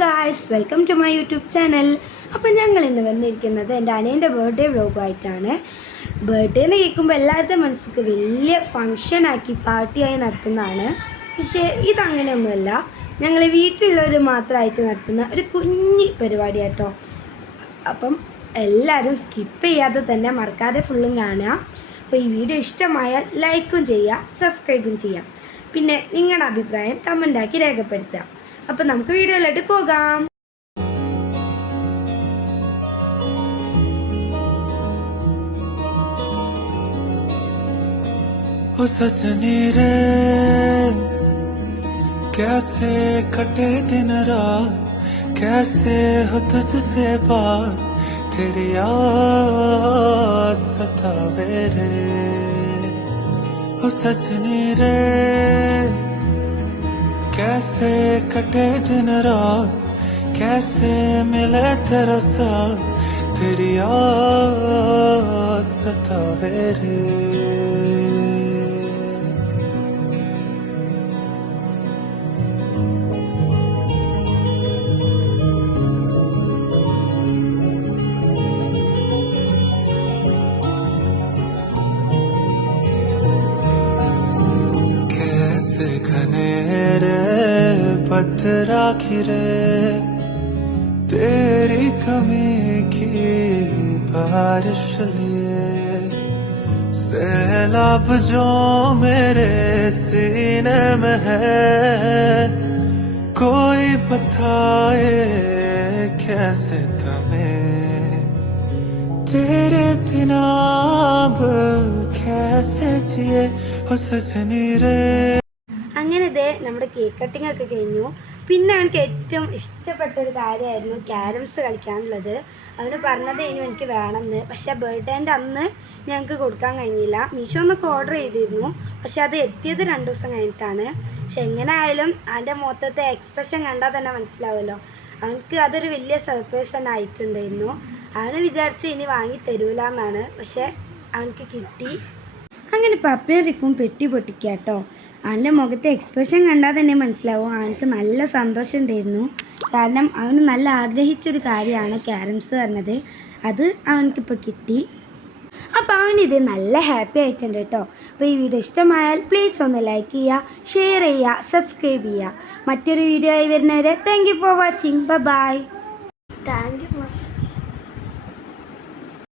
Guys, welcome to my YouTube channel. അപ്പോൾ ഞങ്ങൾ ഇന്ന് വന്നിരിക്കുന്നത് എൻ്റെ അനിയൻ്റെ ബർത്ത്ഡേ വ്ലോഗുമായിട്ടാണ്. ബർത്ത്ഡേ എന്ന് കേൾക്കുമ്പോൾ എല്ലാവരുടെ മനസ്സിലേക്ക് വലിയ ഫങ്ഷനാക്കി പാർട്ടിയായി നടത്തുന്നതാണ്. പക്ഷേ ഇതങ്ങനെയൊന്നുമല്ല, ഞങ്ങൾ വീട്ടിലുള്ളവർ മാത്രമായിട്ട് നടത്തുന്ന ഒരു കുഞ്ഞി പരിപാടി കേട്ടോ. അപ്പം എല്ലാവരും സ്കിപ്പ് ചെയ്യാതെ തന്നെ മറക്കാതെ ഫുള്ളും കാണുക. അപ്പോൾ ഈ വീഡിയോ ഇഷ്ടമായാൽ ലൈക്കും ചെയ്യുക, സബ്സ്ക്രൈബും ചെയ്യാം. പിന്നെ നിങ്ങളുടെ അഭിപ്രായം കമൻ്റാക്കി രേഖപ്പെടുത്തുക. അപ്പോൾ നമുക്ക് വീഡിയോയിലോട്ട് പോകാം. ओ सजनी रे कैसे कटे दिन रात, कैसे हो तुझसे बात, तेरी याद सतावे रे। ओ सजनी रे कैसे कटे दिन रात, कैसे मिले तेरा साथ, तेरी याद सतावे रे। घनेरे पत्थरा खिरे तेरी कमी की बारिश लिए, सैलाब जो मेरे सीने में है, कोई बताए कैसे तुम्हें, तेरे बिना अब कैसे जिए हो सजनी रे. അങ്ങനെ ഇതേ നമ്മുടെ കേക്ക് കട്ടിംഗ് ഒക്കെ കഴിഞ്ഞു. പിന്നെ അവനക്ക് ഏറ്റവും ഇഷ്ടപ്പെട്ടൊരു കാര്യമായിരുന്നു ക്യാരംസ് കളിക്കാനുള്ളത്. അവന് പറഞ്ഞതേനു എനിക്ക് വേണമെന്ന്. പക്ഷെ ബർത്ത്ഡേൻ്റെ അന്ന് ഞങ്ങൾക്ക് കൊടുക്കാൻ കഴിഞ്ഞില്ല. മീഷോ എന്നൊക്കെ ഓർഡർ ചെയ്തിരുന്നു, പക്ഷെ അത് എത്തിയത് 2 ദിവസം കഴിഞ്ഞിട്ടാണ്. പക്ഷെ എങ്ങനെ ആയാലും അവൻ്റെ മൊത്തത്തെ എക്സ്പ്രഷൻ കണ്ടാൽ തന്നെ മനസ്സിലാവുമല്ലോ, അവനക്ക് അതൊരു വലിയ സർപ്രൈസ് തന്നെ ആയിട്ടുണ്ടായിരുന്നു. അവന് വിചാരിച്ച് ഇനി വാങ്ങി തരൂല എന്നാണ്, പക്ഷെ അവനക്ക് കിട്ടി. അങ്ങനെ പപ്പയും റിഫും പെട്ടി പൊട്ടിക്കുക കേട്ടോ. അവൻ്റെ മുഖത്തെ എക്സ്പ്രഷൻ കണ്ടാൽ തന്നെ മനസ്സിലാവും അവനക്ക് നല്ല സന്തോഷം ഉണ്ടായിരുന്നു. കാരണം അവന് നല്ല ആഗ്രഹിച്ചൊരു കാര്യമാണ് ക്യാരംസ് പറഞ്ഞത്. അത് അവനക്കിപ്പോൾ കിട്ടി. അപ്പോൾ അവനിത് നല്ല ഹാപ്പി ആയിട്ടുണ്ട് കേട്ടോ. അപ്പോൾ ഈ വീഡിയോ ഇഷ്ടമായാൽ പ്ലീസ് ഒന്ന് ലൈക്ക് ചെയ്യുക, ഷെയർ ചെയ്യുക, സബ്സ്ക്രൈബ് ചെയ്യുക. മറ്റൊരു വീഡിയോ ആയി വരുന്നവരെ thank you for watching. Bye. Thank U.